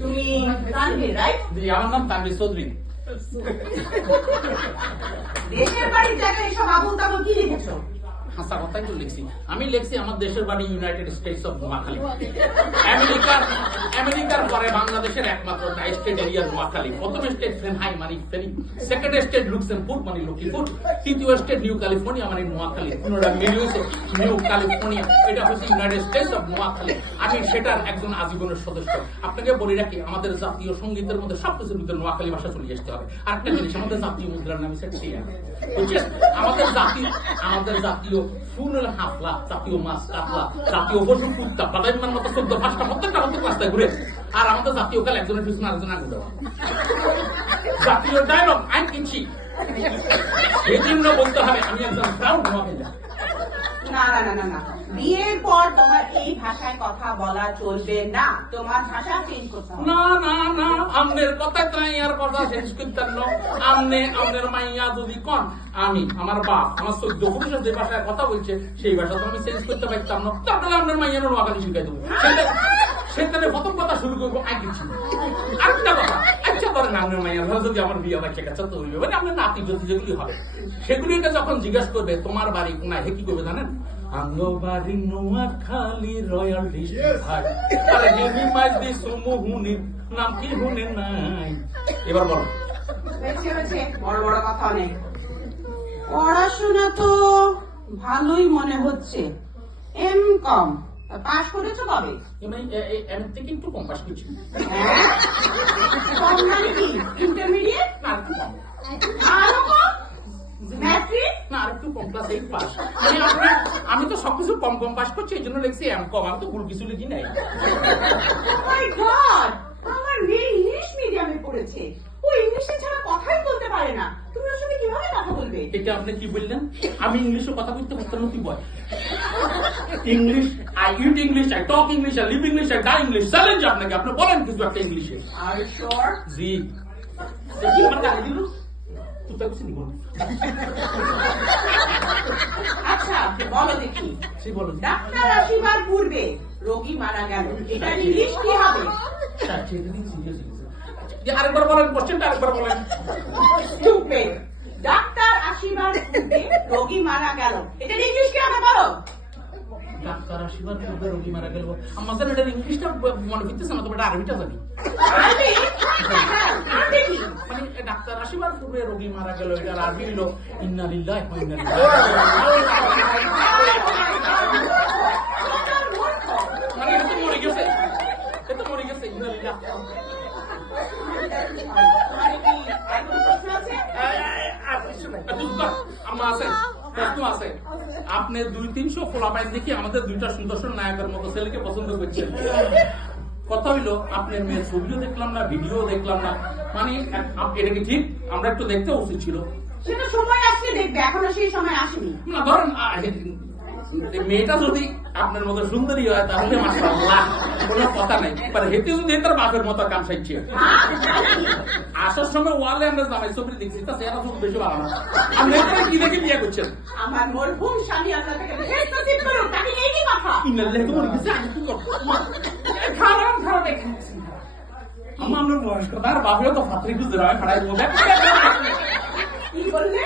তুমি তানভীর, রাইট? জি, আমার নাম তানভীর চৌধুরী। দেশের বাড়ির জায়গায় এসব আবুল তাবুল কি লিখেছো? হাসা কথাই তো লিখছি। আমি লিখছি আমার দেশের বাড়ি ইউনাইটেড স্টেটস অফ নোয়াখালী। আমেরিকার পরে বাংলাদেশের একমাত্র স্টেট এরিয়া নোয়াখালী। প্রথম স্টেট সেনহাই মানে ফেনী, সেকেন্ড স্টেট লুক্সেমবুর্গ মানে লক্ষ্মীপুর, তৃতীয় স্টেট নিউ ক্যালিফোর্নিয়া মানে নোয়াখালী, পুনরায় মিলিয়েছে নিউ ক্যালিফোর্নিয়া। এটা হচ্ছে ইউনাইটেড স্টেটস অফ নোয়াখালী। আমি সেটার একজন আজীবনের সদস্য। আপনাকে বলে রাখি, আমাদের জাতীয় সঙ্গীতের মধ্যে সবকিছুর ভিতরে নোয়াখালী ভাষা চলে আসতে হবে। আরেকটা জিনিস, আমাদের জাতীয় মুদ্রার নাম হচ্ছে টিয়া। বুঝছেন? আমাদের জাতীয় ফুল হলো হাফলা, জাতীয় মাছ কাতলা, জাতীয় পশু কুত্তা, বাদাইমান মতো 14-5টা প্রত্যেকটা রাস্তায় ঘুরে। আর আমাদের জাতীয় কাল একজনের পিছনে আরেকজন আগে দেওয়া। জাতীয় ডায়লগ আমি কিনছি, এই জন্য বলতে হবে আমি একজন প্রাউড নোয়াখালী। না না না না না, বিয়ের পর তোমার এই ভাষায় কথা বলা চলবে না, তোমার ভাষা চেঞ্জ করতে হবে। না না না, আমনের কথাই তো আর কথা শেষ করতেন না। আমনের মাইয়া যদি কন, আমি আমার বাপ আমার 14 পুরুষের যে ভাষায় কথা বলছে সেই ভাষা তো আমি চেঞ্জ করতে পারতাম না। তারপরে আপনার মাইয়া নোয়াখালী শিখাই দেবো। সেখানে প্রথম কথা শুরু করবো আইকিছি। আরেকটা কথা, আচ্ছা ধরেন আপনার মাইয়া যদি আমার বিয়ে বাচ্চা কাছে তো হইবে, মানে আপনার নাতি যদি যেগুলি হবে সেগুলিকে যখন জিজ্ঞাসা করবে তোমার বাড়ি কোনায়, হে কি করবে জানেন? আঙ্গবাড়ি নোয়াখালী রয়্যাল ডিস্ট্রিক্ট নাম কি হুনে নাই। এবার বলো। বড় বড় কথা অনেক। পড়াশোনা তো ভালোই মনে হচ্ছে, এম.কম পাশ করেছো কবে? এম থেকে একটু কম পাস করছি। কম মানে কি? ইন্টারমিডিয়েট? না একটু কম, আরো কম? ম্যাট্রিক? না আর একটু কম, ক্লাস 8 পাস। আমি তো সবকিছু কম কম পাস করছি, এই জন্য লিখছি এম কম। আমি তো ভুল কিছু লিখি নাই। মাই গড, আমার মেয়ে ইংলিশ মিডিয়ামে পড়েছে, ও ইংলিশে ছাড়া কথাই বলতে পারে না, তুমি ওর সাথে কিভাবে কথা বলবে? এটা আপনি কি বললেন? আমি ইংলিশে কথা বলতে পারতাম না? কি বল? English, I eat English, I talk English, I live English, I die English. Challenge আপনাকে, আপনি বলেন কিছু একটা ইংলিশে। আর শিওর? জি। দেখি আমার গালি দিল তুই তো কিছু নিব। আচ্ছা বলো দেখি, সে বলো। ডাক্তার আসিবার পূর্বে রোগী মারা গেল, এটা ইংলিশ কি হবে? আরেকবার বলেন, কোশ্চেনটা আরেকবার বলেন। স্টুপিড। ডাক্তার আসিবার পূর্বে রোগী মারা গেল, এটা ইংলিশ কি হবে বলো? ডাক্তার আসিবার পূর্বে রোগী মারা গেল। আমার জানি এটা ইংলিশটা মনে হইতেছে না, তবে আরবিটা জানি। আরবি? আরবি কি? মানে ডাক্তার আসিবার পূর্বে রোগী মারা গেল, এটা আরবি হলো ইন্না লিল্লাহি ওয়া ইন্না ইলাইহি রাজিউন। মানে এটা তো মরে গেছে, এটা তো মরে গেছে। ইন্না লিল্লাহি মানে কি আর কোনো প্রশ্ন আছে? আপনি 200-300 ফলাফল দেখি আমাদের দুইটা সুদর্শন নায়কের মতো ছেলেকে পছন্দ করছেন। কথা হইলো আপনার মেয়ের ছবিও দেখলাম না, ভিডিও দেখলাম না, মানে এটা কি ঠিক? আমরা একটু দেখতে উচিত ছিল। সেটা সময় আসলে দেখবে, এখনো সেই সময় আসেনি। না ধরেন মেয়েটা যদি আপনার মতো সুন্দরী হয় তাহলে মাশাআল্লাহ কোনো কথা নাই। হেঁটে যদি তার বাপের মতো কাম সাইছে। আসার সময় ওয়ালে আমরা জামাই ছবি দেখছি, তা সেটা খুব বেশি ভালো না। আপনি কি দেখে বিয়ে করছেন? আমার মরহুম স্বামী আল্লাহ থেকে বেহেশত নসিব করুক, তাকে এই কি কথা? ইন্নালিল্লাহি ওয়া ইন্না ইলাইহি রাজিউন। কি করব? খারাপ দেখেন আমার বয়স কথা, আর বাপেও তো ফাতরি খুঁজে রায় খাড়াই বলবে। কি বললে?